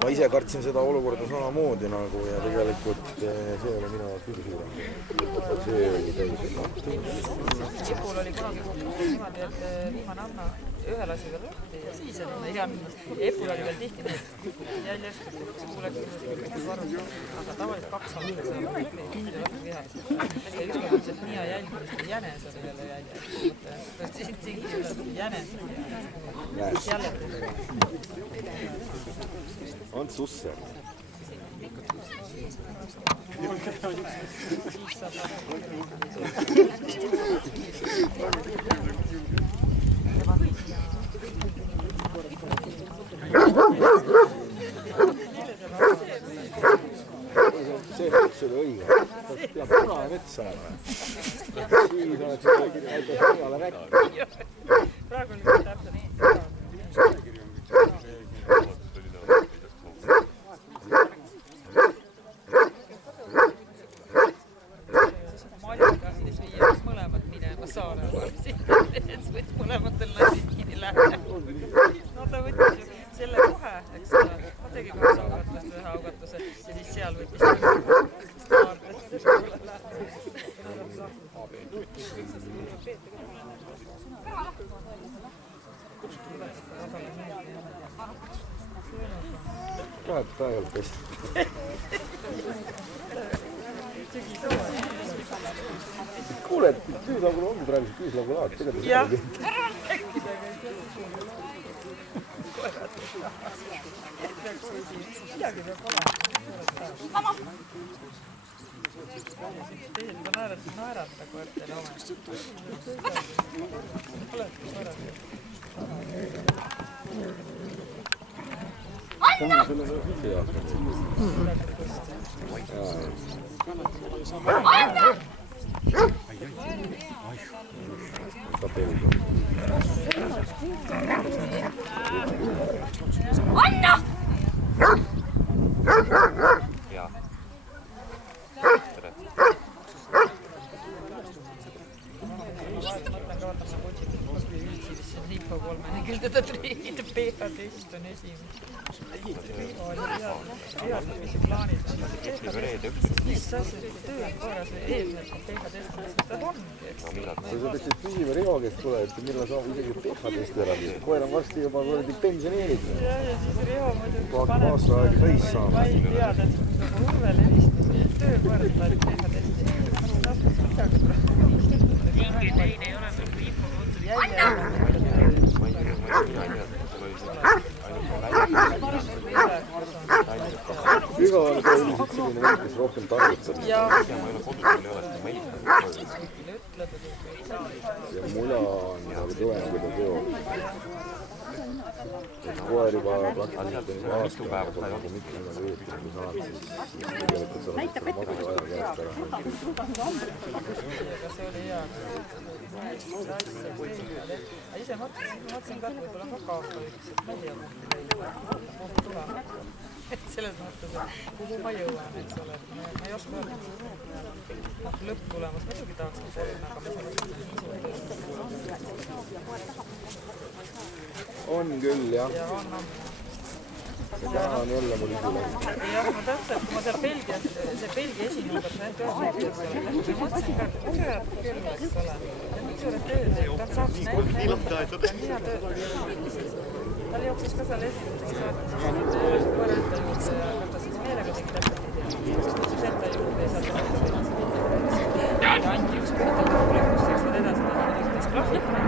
ma ise kartsin seda olukorda samamoodi nagu ja tegelikult see oli minu küll suurem. See oli täiesti Epul oli kunagi niimoodi, et viimane Anna ühe lasi veel lahti ja siis ei andnud. Epul oli veel tihti need jäljest, kuuleks varud, aga tavaliselt 2 aastat seal oli väga vihas. Hästi ükskord ütles, et nii jälgimist jänes oli jälle jälje. Siin tegi jänes. Jälle. on susser. See oli õige. Peab punane mets saama. Siis oleks aitas punale rääkida. Praegu oli täpselt nii. No ta võttis ju selle kohe, eks ole, ma tegi 2 augatust, 1 augatuse ja siis seal võttis Praegu ta ei olnud pest. Kuule, et küüslaugul ongi praegu küüslaugulaad, tegelikult jah. Midagi peab olema. Teised juba naerata koertele oma. Olete naerata. Selle üldse jaoks. Anna! Jaa. Tere. Küll teda triid, PH-test on esimene. Mis see plaanid on? Mis asja töö korras või eelmine PH-test on? Ta ongi, eks? Sa peaksid küsima Riho, kes tuleb, et millal saab isegi PH-testi ära viia. Koer on varsti juba pensioneeritud. Ja siis Riho muidugi paneb vaid teada, et Urve levistas töö korras laadi PH-testi. Midagi praegu. Mingi teine ei ole veel info kutsub jälje. Riho on ka üldiselt selline vend, kes rohkem tarvitab. Ma ei ole kodus, meil ei ole seda ja mula on kõvem, kui ta teob. Koer juba praktiliselt aasta päeva nagu mitte niimoodi õõtanud saanud, siis tegelikult sa oled seda maduga aja käest ära. Aga see oli hea. Ise mõtlesin ka, et võib-olla ka kaasa ütles, et ma ei tea, kuhu tulema. Selles mõttes, et kuhu ma jõuan, eks ole. Ma ei oska öelda. Lõpptulemus muidugi tahaks teha, aga me on küll, jah. Ja on. See taha on jälle mul isu läinud. Jah, ma täpselt, kui ma seal Belgia esinumber sain tööd, eks ole. Ma mõtlesin ka, et tööd küll, eks ole. Miks juurde tööd, et ta saaks näidata. Mina tööd. Tal jooksis ka seal esinumber saatis. Koera ütelnud, kas ta siis meelega tegi täpselt ei tea. Kutsus enda juurde ja seal ta anti üks kord kuulekus, eks nad edasi näiteks graafikuna.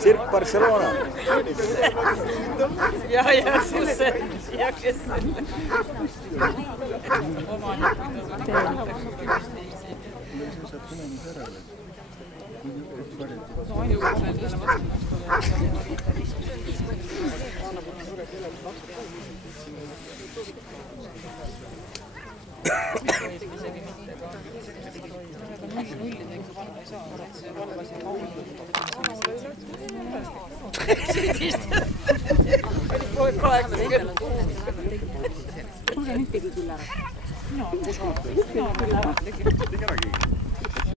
Cirque Barcelona. Ja, susse. Ja, kes selle. Omanik. isegi mitte ka nullida ikka panna ei saa, et see valvasin kuulge, nüüd tegi küll ära. Mina olen ka.